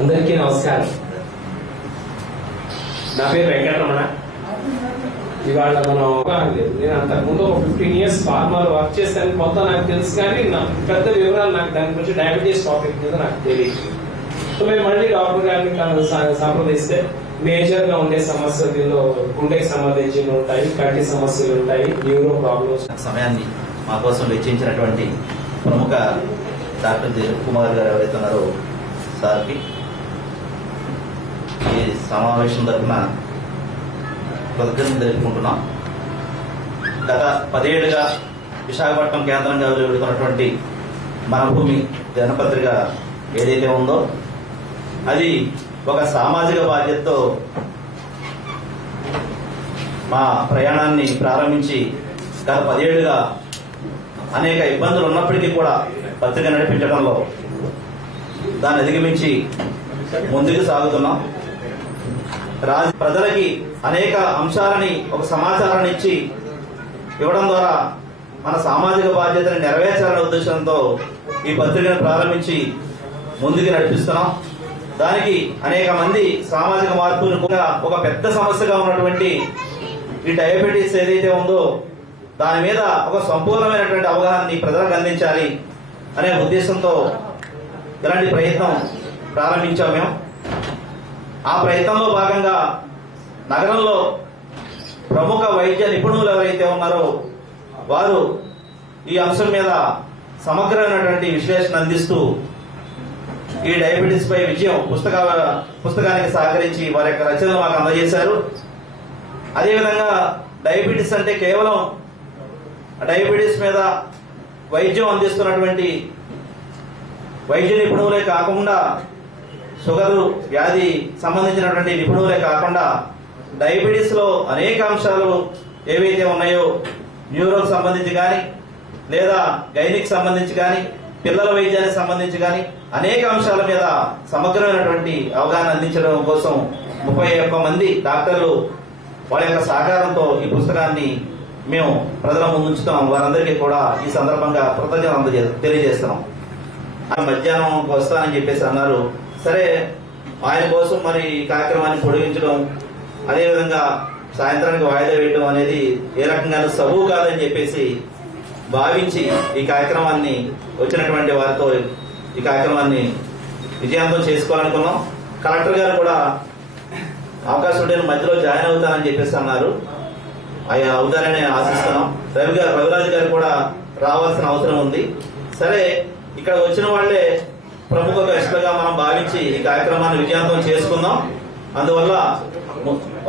అందరికీ నమస్కారం. నా పేరు వెంకటరమణ. ఇవాళ మనం నేను అంతకుముందు 15 years ఫార్మర్ వర్క్ చేస్తాను, కొంత నాకు తెలుసు, కానీ పెద్ద వివరాలు నాకు దాని గురించి డయాబెటీస్ టాపిక్ మీద నాకు తెలియదు. సో మేము మళ్ళీ డాక్టర్ గారిని సంప్రదిస్తే మేజర్ గా ఉండే సమస్యలు గుండెకి సంబంధించి ఉంటాయి, కంటి సమస్యలు ఉంటాయి, న్యూరో ప్రాబ్లమ్స్. సమయాన్ని మా కోసం వెచ్చించినటువంటి ప్రముఖ డాక్టర్ దిలీప్ కుమార్ గారు ఎవరైతే ఉన్నారో సార్కి ఈ సమావేశం తరఫున కృతజ్ఞతలు తెలుపుకుంటున్నాం. గత 10 ఏళ్లుగా విశాఖపట్నం కేంద్రంగా వెలువడుతున్నటువంటి మన భూమి జనపత్రిక ఏదైతే ఉందో అది ఒక సామాజిక బాధ్యతతో మా ప్రయాణాన్ని ప్రారంభించి గత 10 ఏళ్లుగా అనేక ఇబ్బందులు ఉన్నప్పటికీ కూడా పత్రిక నడిపించడంలో దాన్ని అధిగమించి ముందుకు సాగుతున్నాం. ప్రజలకి అనేక అంశాలని ఒక సమాచారాన్ని ఇచ్చి ఇవ్వడం ద్వారా మన సామాజిక బాధ్యతని నెరవేర్చాలనే ఉద్దేశంతో ఈ పత్రికను ప్రారంభించి ముందుకు నడిపిస్తున్నాం. దానికి అనేక మంది సామాజిక మార్పులు ఒక పెద్ద సమస్యగా ఉన్నటువంటి ఈ డయాబెటీస్ ఏదైతే ఉందో దాని మీద ఒక సంపూర్ణమైనటువంటి అవగాహనని ప్రజలకు అందించాలి అనే ఉద్దేశంతో ఇలాంటి ప్రయత్నం ప్రారంభించాం మేము. ఆ ప్రయత్నంలో భాగంగా నగరంలో ప్రముఖ వైద్య నిపుణులు ఎవరైతే ఉన్నారో వారు ఈ అంశం మీద సమగ్రమైనటువంటి విశ్లేషణ అందిస్తూ ఈ డయాబెటీస్ పై విజయం పుస్తకానికి సహకరించి వారి యొక్క రచనలు మాకు అందజేశారు. అదేవిధంగా డయాబెటీస్ అంటే కేవలం డయాబెటీస్ మీద వైద్యం అందిస్తున్నటువంటి వైద్య నిపుణులే కాకుండా షుగర్ వ్యాధి సంబంధించినటువంటి నిపుణులే కాకుండా డయాబెటీస్ లో అనేక అంశాలు ఏవైతే ఉన్నాయో న్యూరోకి సంబంధించి కానీ లేదా గైనిక్ సంబంధించి కానీ పిల్లల వైద్యానికి సంబంధించి కానీ అనేక అంశాల మీద సమగ్రమైనటువంటి అవగాహన అందించడం కోసం 31 మంది డాక్టర్లు వాళ్ళ యొక్క సహకారంతో ఈ పుస్తకాన్ని మేము ప్రజల ముందు ఉంచుతాం. వారందరికీ కూడా ఈ సందర్భంగా కృతజ్ఞతలు తెలియజేస్తున్నాం. మధ్యాహ్నం వస్తానని చెప్పేసి అన్నారు. సరే, ఆయన కోసం మరి ఈ కార్యక్రమాన్ని పొడిగించడం, అదేవిధంగా సాయంత్రానికి వాయిదా వేయడం అనేది ఏ రకంగా సబబు కాదని చెప్పేసి భావించి ఈ కార్యక్రమాన్ని వచ్చినటువంటి వారితో ఈ కార్యక్రమాన్ని విజయవంతం చేసుకోవాలనుకున్నాం. కలెక్టర్ గారు కూడా అవకాశం ఉంటే మధ్యలో జాయిన్ అవుతానని చెప్పేసి అన్నారు. ఆయన అవుతారని ఆశిస్తున్నాం. రవిరాజు గారు కూడా రావాల్సిన అవసరం ఉంది. సరే, ఇక్కడ వచ్చిన వాళ్లే ప్రముఖ గెస్టులుగా మనం భావించి ఈ కార్యక్రమాన్ని విజయవంతం చేసుకుందాం. అందువల్ల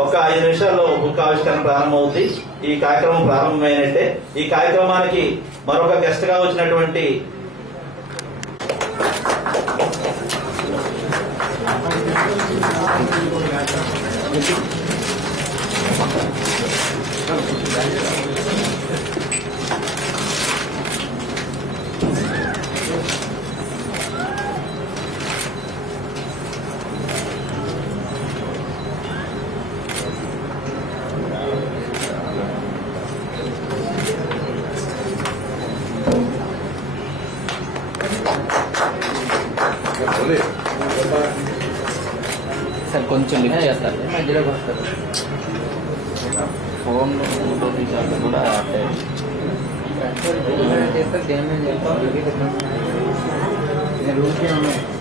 ఒక 5 నిమిషాల్లో బుక్ ఆవిష్కరణ ప్రారంభమవుతుంది. ఈ కార్యక్రమం ప్రారంభమైనట్టే. ఈ కార్యక్రమానికి మరొక గెస్ట్ గా వచ్చినటువంటి సార్ కొంచెం లిఫ్ట్ చేస్తారు, మధ్యలోకి వస్తారు. ఫోన్లో ఫోటో తీసాక కూడా రూల్స్ ఉన్నాయి.